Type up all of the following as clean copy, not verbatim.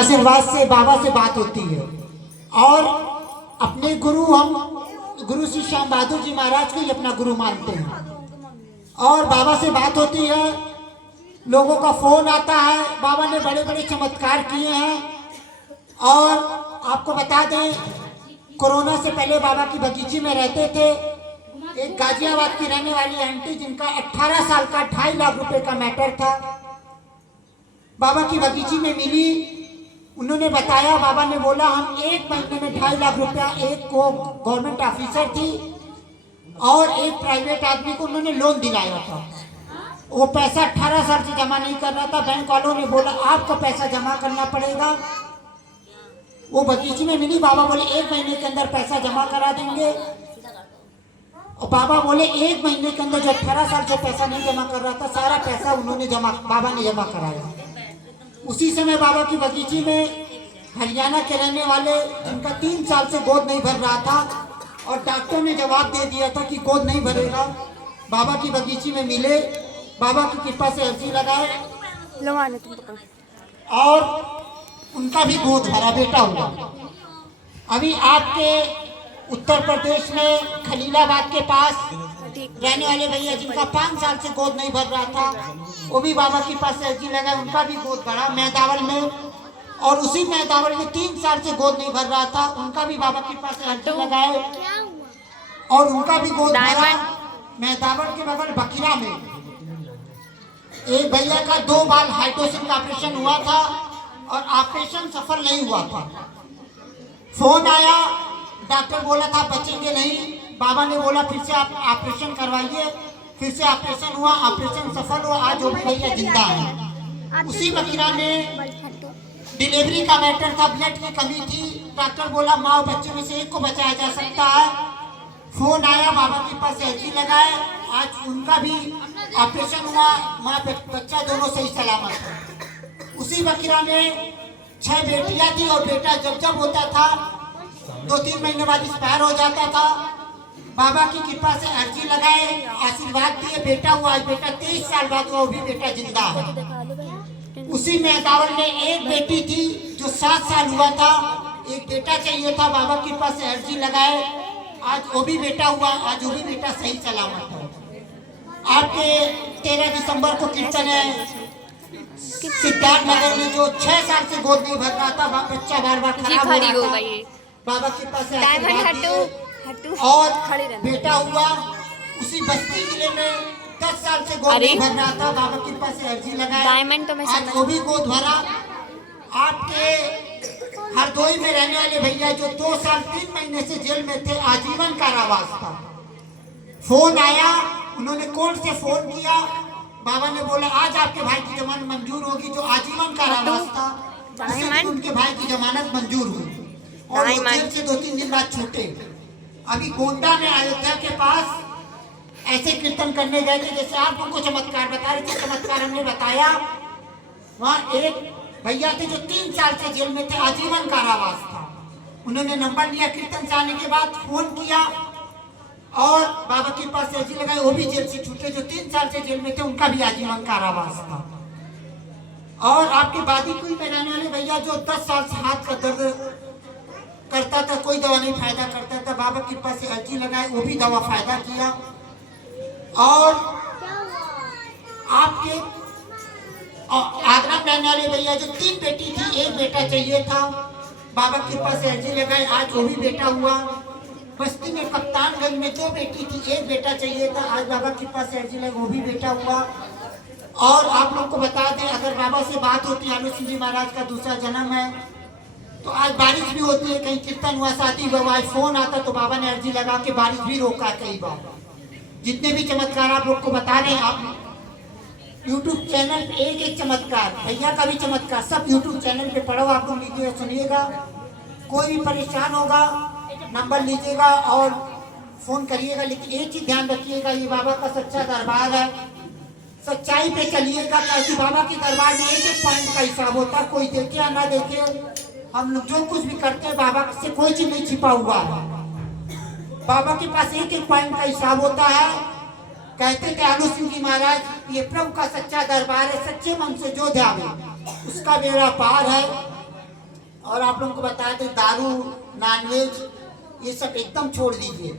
आशीर्वाद से बाबा से बात होती है। और अपने गुरु हम गुरु श्री श्याम बहादुर जी महाराज को ही अपना गुरु मानते हैं। और बाबा से बात होती है, लोगों का फोन आता है, बाबा ने बड़े बड़े चमत्कार किए हैं। और आपको बता दें, कोरोना से पहले बाबा की बगीची में रहते थे एक गाजियाबाद की रहने वाली आंटी, जिनका 18 साल का 2.5 लाख रुपए का मैटर था, बाबा की बगीची में मिली। उन्होंने बताया, बाबा ने बोला हम 1 महीने में 2.5 लाख रुपया, एक को गवर्नमेंट ऑफिसर थी और एक प्राइवेट आदमी को उन्होंने लोन दिलाया था। वो पैसा 18 साल से जमा नहीं कर रहा था। बैंक वालों ने बोला आपको पैसा जमा करना पड़ेगा। वो बगीचे में मिली, बाबा बोले 1 महीने के अंदर पैसा जमा करा देंगे। और बाबा बोले 1 महीने के अंदर जो 18 साल जो पैसा नहीं जमा कर रहा था, सारा पैसा उन्होंने बाबा ने जमा कराया। उसी समय बाबा की बगीची में हरियाणा के रहने वाले, जिनका 3 साल से गोद नहीं भर रहा था और डॉक्टर ने जवाब दे दिया था कि गोद नहीं भरेगा, बाबा की बगीची में मिले, बाबा की कृपा से अर्जी लगाए और उनका भी गोद भरा, बेटा हुआ। अभी आपके उत्तर प्रदेश में खलीलाबाद के पास रहने वाले भैया, जिनका 5 साल से गोद नहीं भर रहा था, वो भी बाबा के पास अर्जी लगाए, उनका भी गोद भरा मैदावल में। और उसी मैदावल में 3 साल से गोद नहीं भर रहा था, उनका भी बाबा के पास अर्जी लगाए और उनका भी गोद भरा मैदावल के बगल बखिरा में। एक भैया का 2 बार हाइड्रोसिन का ऑपरेशन हुआ था और ऑपरेशन सफल नहीं हुआ था। फोन आया, डॉक्टर बोला था बचेंगे नहीं, बाबा ने बोला फिर से आप ऑपरेशन करवाइए। फिर से ऑपरेशन हुआ, ऑपरेशन सफल हुआ, आज वो भी भैया जिंदा है। उसी बखिरा में डिलीवरी का मैटर था, ब्लड की कमी थी, डॉक्टर बोला माँ और बच्चे में से एक को बचाया जा सकता है। फोन आया, बाबा के पास अर्जी लगाए, आज उनका भी ऑपरेशन हुआ, माँ बच्चा दोनों सही सलामत है। उसी बखिरा में 6 बेटियां थी और बेटा जब जब होता था 2-3 महीने बाद एक्सपायर हो जाता था। बाबा की कृपा से अर्जी लगाए, आशीर्वाद दिए, बेटा हुआ। आज बेटा 23 साल बाद हुआ, वो भी बेटा जिंदा है। उसी मैदावल में एक बेटी थी जो 7 साल हुआ था, एक बेटा चाहिए था, बाबा की कृपा से अर्जी लगाए, आज वो भी बेटा हुआ, आज वो भी बेटा सही सलामत है। आपके 13 दिसंबर को कीर्तन है सिद्धार्थ नगर में, जो 6 साल से गोद नहीं भर रहा था, बच्चा बार-बार खराब हो रहा था, बाबा के पास और बेटा हुआ। उसी बस्ती जिले में 10 साल से गोद नहीं भर रहा था, बाबा के पास अर्जी लगाई, आज वो भी गोद भरा। आपके हरदोई में रहने वाले भैया जो 2 साल 3 महीने से जेल में थे, आजीवन कारावास था। फोन आया, उन्होंने कोर्ट से फोन किया, बाबा ने बोला आज आपके भाई की जमानत मंजूर होगी, जो आजीवन कारावास था उनके भाई की जमानत मंजूर हुई और वो जेल से 2-3 दिन बाद छूटे। अभी गोंडा में अयोध्या के पास ऐसे कीर्तन करने गए थे जैसे आप उनको चमत्कार बता रहे थे। चमत्कार हमने बताया, वहाँ एक भैया थे जो 3 साल से जेल में थे, आजीवन कारावास था। उन्होंने नंबर लिया, कीर्तन से आने के बाद फोन किया और बाबा के पास अर्जी लगाई, वो भी जेल से छूटे। जो 3 साल से जेल में थे, उनका भी आजीवन कारावास था। और आपके बादीकुई में रहने वाले भैया जो 10 साल से हाथ का दर्द करता था, कोई दवा नहीं फायदा करता था, बाबा के पास अर्जी लगाए, वो भी दवा फायदा किया। और आपके आगरा में रहने वाले भैया जो 3 बेटी थी, एक बेटा चाहिए था, बाबा के पास अर्जी लगाई, आज वो भी बेटा हुआ। बस्ती में कप्तानगंज में 2 बेटी थी, एक बेटा चाहिए था, आज बाबा के पास अर्जी लगाई, वो भी बेटा हुआ। और आप लोग को बता दें, अगर बाबा से बात होती, आलू सिंह जी महाराज का दूसरा जन्म है, तो आज बारिश भी होती है, कहीं कीर्तन हुआ, शादी हुआ, आज फोन आता तो बाबा ने अर्जी लगा के बारिश भी रोका कई बार। जितने भी चमत्कार आप लोग को बता रहे हैं, आप YouTube चैनल पे एक चमत्कार, भैया का भी चमत्कार, सब YouTube चैनल पे पढ़ो, आप लोग लीजिएगा, सुनिएगा। कोई भी परेशान होगा, नंबर लीजिएगा और फोन करिएगा। लेकिन एक चीज ध्यान रखिएगा, ये बाबा का सच्चा दरबार है, सच्चाई पे चलिएगा। क्योंकि बाबा के दरबार में एक पॉइंट का हिसाब होता है, कोई देखे या ना देखे, हम लोग जो कुछ भी करते हैं बाबा से कोई चीज नहीं छिपा हुआ है। बाबा के पास एक पॉइंट का हिसाब होता है। कहते थे आलू सिंह जी महाराज, ये प्रभु का सच्चा दरबार है, सच्चे मन से जो ध्यावे उसका बेड़ा पार है। और आप लोगों को बता दें, दारू, नॉनवेज ये सब एकदम छोड़ दीजिए,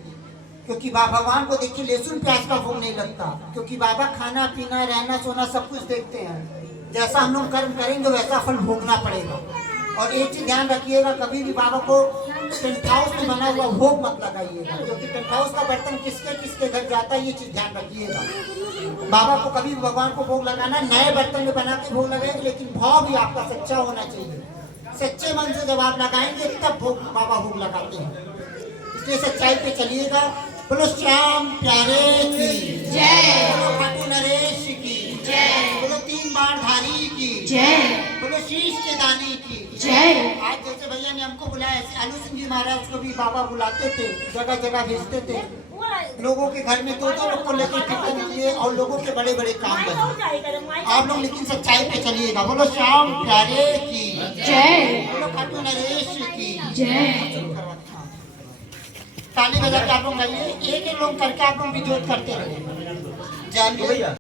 क्योंकि भगवान को देखिए लहसुन प्याज का भोग नहीं लगता, क्योंकि बाबा खाना पीना रहना सोना सब कुछ देखते हैं। जैसा हम लोग कर्म करेंगे वैसा फल भोगना पड़ेगा। और एक चीज ध्यान रखिएगा, कभी भी बाबा को टेंट हाउस में बना हुआ भोग मत लगाइएगा, क्योंकि टेंट हाउस का बर्तन किसके किसके घर जाता है, ये चीज ध्यान रखिएगा। बाबा को कभी भी भगवान को भोग लगाना नए बर्तन में बना के भोग लगाएंगे, लेकिन भाव भी आपका सच्चा होना चाहिए। सच्चे मन से जब आप लगाएंगे तब भोग बाबा भोग लगाते हैं, इसलिए सच्चाई पे चलिएगा। बोलो श्याम प्यारे की जय, बोलो खाटू नरेश की जय, बोलो 3 बार धारी की जय, बोलो शीश के दाने की जय। आज जैसे भैया ने हमको बुलाया, ऐसे आलू सिंह जी महाराज को भी बाबा बुलाते थे, जगह जगह भेजते थे, लोगों के घर में 2-2 लोग को लेकर कीर्तन किए और लोगों के बड़े बड़े काम करे। आप लोग लेकिन सच्चाई पे चलिएगा। बोलो श्याम प्यारे की जय, बोलो खाटू नरेश की जय। ताली बजा के आप लोग गाइए, एक एक लोग करके आप लोग भी जोत करते रहे।